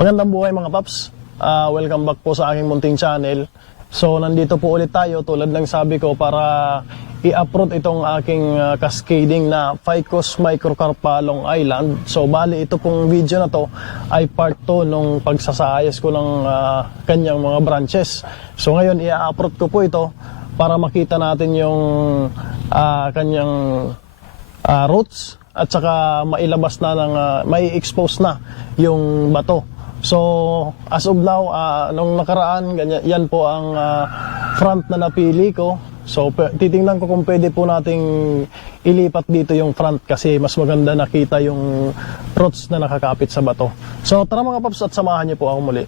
Magandang buhay mga paps. Welcome back po sa aking munting channel. So nandito po ulit tayo tulad ng sabi ko para i-uproot itong aking cascading na Ficus microcarpa Long Island. So bali ito pong video na to ay part 2 nung pagsasayas ko ng kanyang mga branches. So ngayon i-uproot ko po ito para makita natin yung kanyang roots at saka mailabas na ng may expose na yung bato. So as of now, nung nakaraan, ganyan, yan po ang front na napili ko. So titingnan ko kung pwede po nating ilipat dito yung front kasi mas maganda nakita yung roots na nakakapit sa bato. So tara mga paps at samahan niyo po ako muli.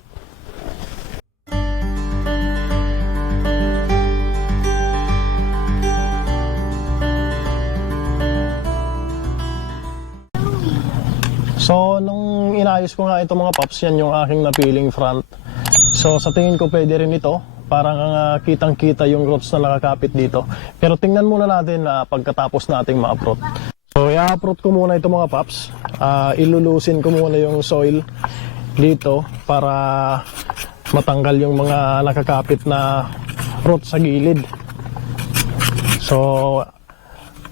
So, nung inayos ko nga ito mga paps, yan yung aking napiling front. So, sa tingin ko pwede rin ito. Parang kitang-kita yung roots na nakakapit dito. Pero tingnan muna natin pagkatapos nating ma-uproot. So, i-uproot ko muna ito mga paps. Ilulusin ko muna yung soil dito para matanggal yung mga nakakapit na roots sa gilid. So,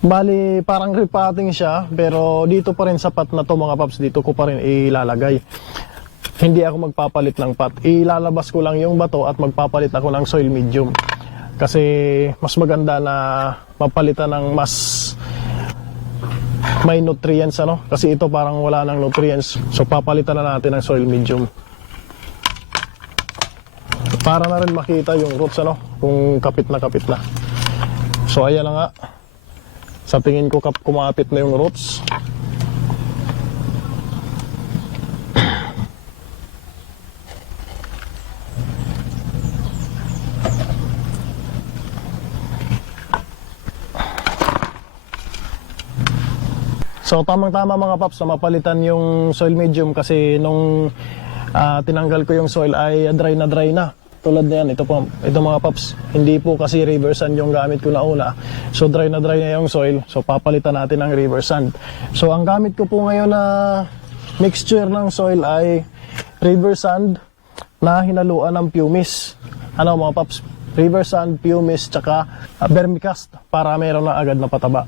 bali parang repotting siya pero dito pa rin sa pot na to mga paps, dito ko pa rin ilalagay. Hindi ako magpapalit ng pot, ilalabas ko lang yung bato at magpapalit ako ng soil medium kasi mas maganda na mapalitan ng mas may nutrients kasi ito parang wala ng nutrients. So papalitan na natin ng soil medium para na rin makita yung roots kung kapit na kapit na. So ayan na nga. Sa tingin ko kumapit na yung roots. So tamang-tama mga paps na mapalitan yung soil medium kasi nung tinanggal ko yung soil ay dry na. Tulad na yan, ito mga paps, hindi po kasi river sand yung gamit ko na una. So dry na yung soil, so papalitan natin ng river sand. So ang gamit ko po ngayon na mixture ng soil ay river sand na hinaluan ng pumice. Mga paps, river sand, pumice, tsaka vermicast para meron na agad na pataba.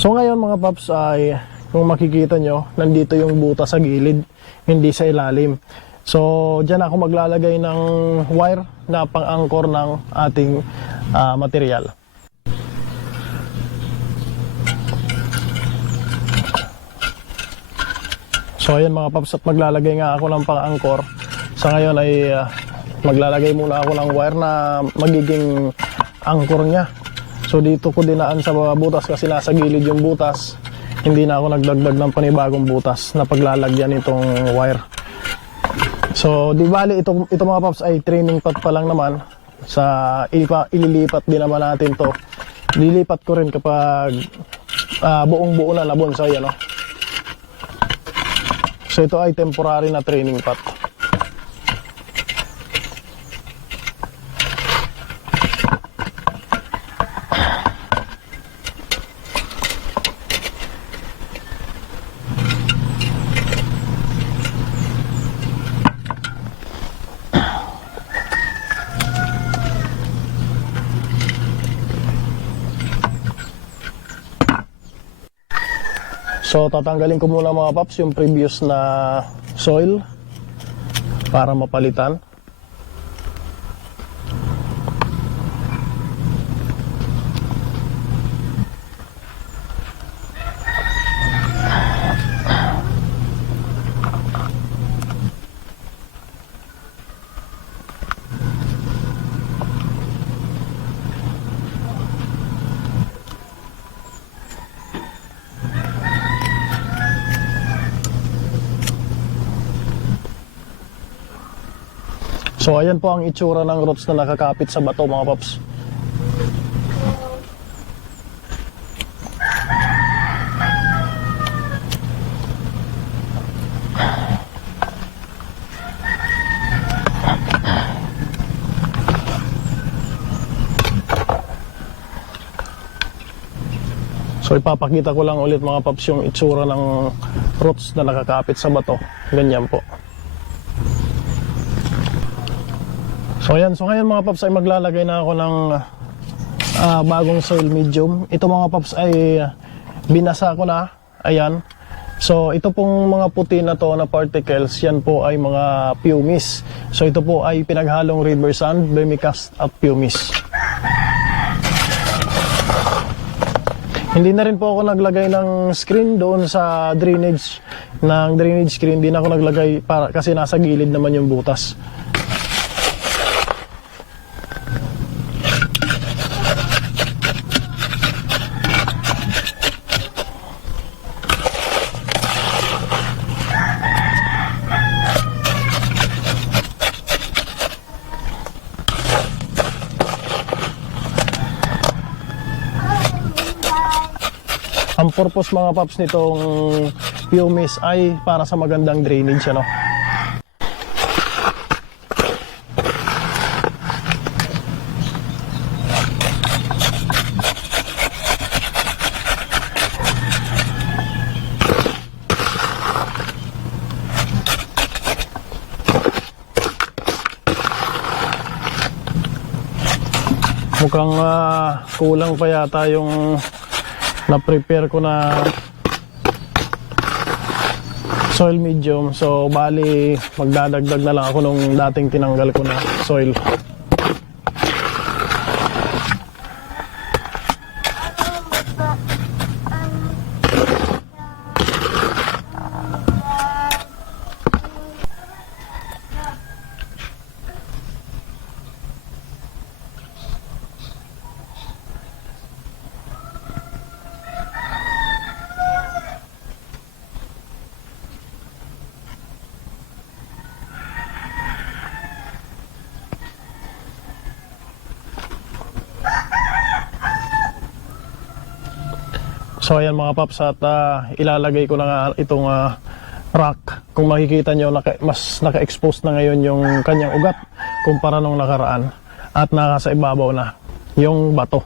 So ngayon mga paps ay, kung makikita nyo, nandito yung buta sa gilid, hindi sa ilalim. So, dyan ako maglalagay ng wire na pang-angkor ng ating material. So, ayan mga paps, at maglalagay nga ako ng pang-angkor. Sa ngayon ay maglalagay muna ako ng wire na magiging angkor niya. So, dito ko dinaan sa butas kasi nasa gilid yung butas. Hindi na ako nagdagdag ng panibagong butas na paglalagyan itong wire. So, di bali, ito mga paps ay training pot pa lang naman. Ililipat din naman natin to. Lilipat ko rin kapag buong-buo na bonsai, So, ito ay temporary na training pot. So tatanggalin ko muna mga paps yung previous na soil para mapalitan. So ayan po ang itsura ng roots na nakakapit sa bato mga paps. So ipapakita ko lang ulit mga paps yung itsura ng roots na nakakapit sa bato. Ganyan po. So ayan, so ngayon mga paps ay maglalagay na ako ng bagong soil medium. Ito mga paps ay binasa ko na, ayan. So ito pong mga puti na to na particles, yan po ay mga pumice. So ito po ay pinaghalong river sand, vermicast at pumice. Hindi na rin po ako naglagay ng screen doon sa drainage, ng drainage screen. Hindi na ako naglagay para, kasi nasa gilid naman yung butas. Ang purpose mga paps nitong pumice ay para sa magandang drainage, ano. Mukhang kulang pa yata yung na-prepare ko na soil medium. So bali magdadagdag na lang ako nung dating tinanggal ko na soil. So ayan mga paps, at ilalagay ko na nga itong rock. Kung makikita nyo, mas naka-expose na ngayon yung kanyang ugat kumpara nung nakaraan, at nasa ibabaw na yung bato.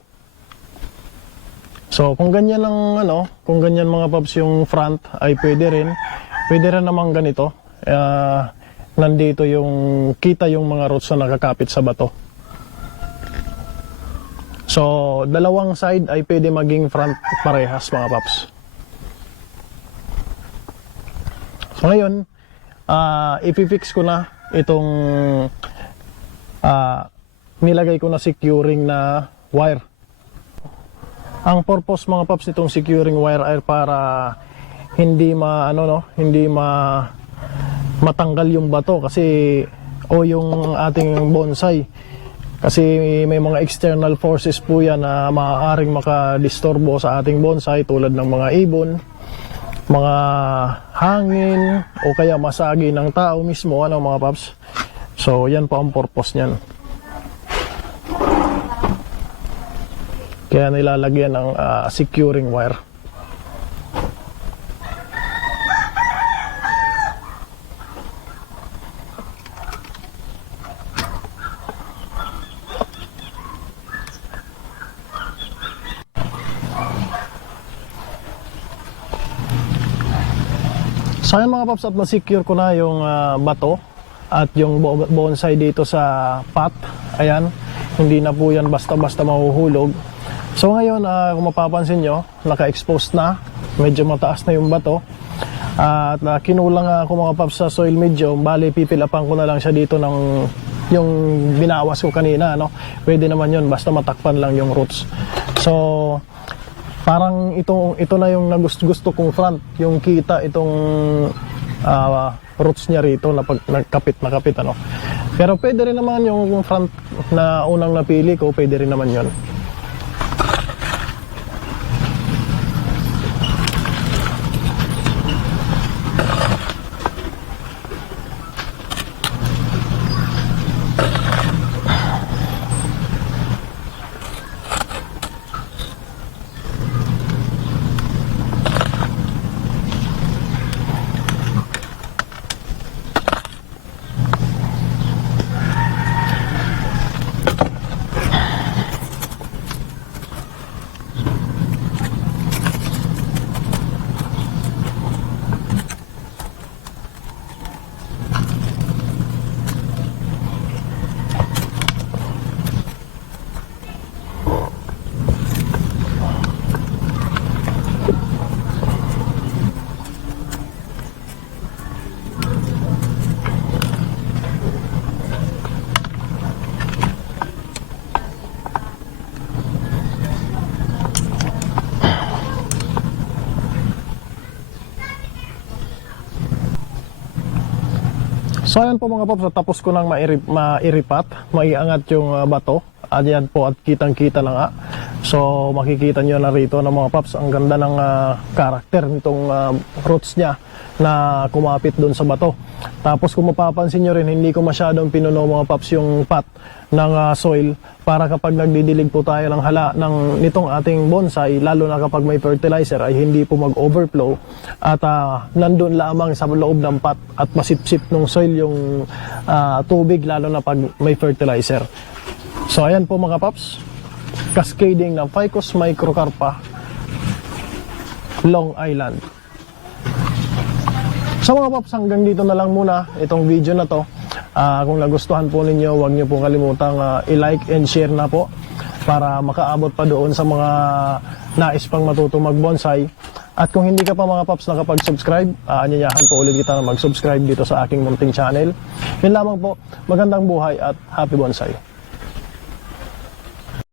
So kung ganyan ang kung ganyan mga paps yung front, ay pwede rin namang ganito. Nandito yung kita yung mga roots na nakakapit sa bato. So, dalawang side ay pwede maging front parehas mga paps. So ngayon, ipifix ko na itong nilagay ko na securing na wire. Ang purpose mga paps nitong securing wire ay para hindi matanggal yung bato kasi yung ating bonsai. Kasi may mga external forces po yan na maaaring makadisturbo sa ating bonsai, tulad ng mga ibon, mga hangin, o kaya masagi ng tao mismo, mga paps. So yan po ang purpose niyan. Kaya nilalagyan ng securing wire. So ayan mga paps, at na-secure ko na yung bato at yung bonsai dito sa pot. Ayan, hindi na po yan basta-basta mahuhulog. So ngayon, kung mapapansin nyo, naka-expose na, medyo mataas na yung bato. At kinulang ako mga paps sa soil medium, bali pipilapan ko na lang siya dito ng yung binawas ko kanina, Pwede naman yun, basta matakpan lang yung roots. So parang ito na yung gusto kong front, yung kita itong roots niya rito na pag nakapit, Pero pwede rin naman yung front na unang napili ko, pwede rin naman yun. So ayan po mga paps, tapos ko nang mairipat, maiangat yung bato. At yan po, at kitang-kita na nga. So makikita nyo na rito ng mga paps, ang ganda ng karakter nitong roots niya na kumapit doon sa bato. Tapos kung mapapansin nyo rin, hindi ko masyadong pinuno mga paps yung pot ng soil para kapag nagdidilig po tayo ng hala nitong ating bonsai, lalo na kapag may fertilizer, ay hindi po mag-overflow at nandun lamang sa loob ng pot at masipsip ng soil yung tubig, lalo na pag may fertilizer. So ayan po mga paps, cascading ng Ficus microcarpa, Long Island. So mga paps, hanggang dito na lang muna itong video na to. Kung nagustuhan po ninyo, huwag nyo po kalimutang i-like and share na po para makaabot pa doon sa mga nais pang matuto mag-bonsai. At kung hindi ka pa mga paps nakapag-subscribe, anyayahan po ulit kita na mag-subscribe dito sa aking munting channel. Yun lamang po, magandang buhay at happy bonsai.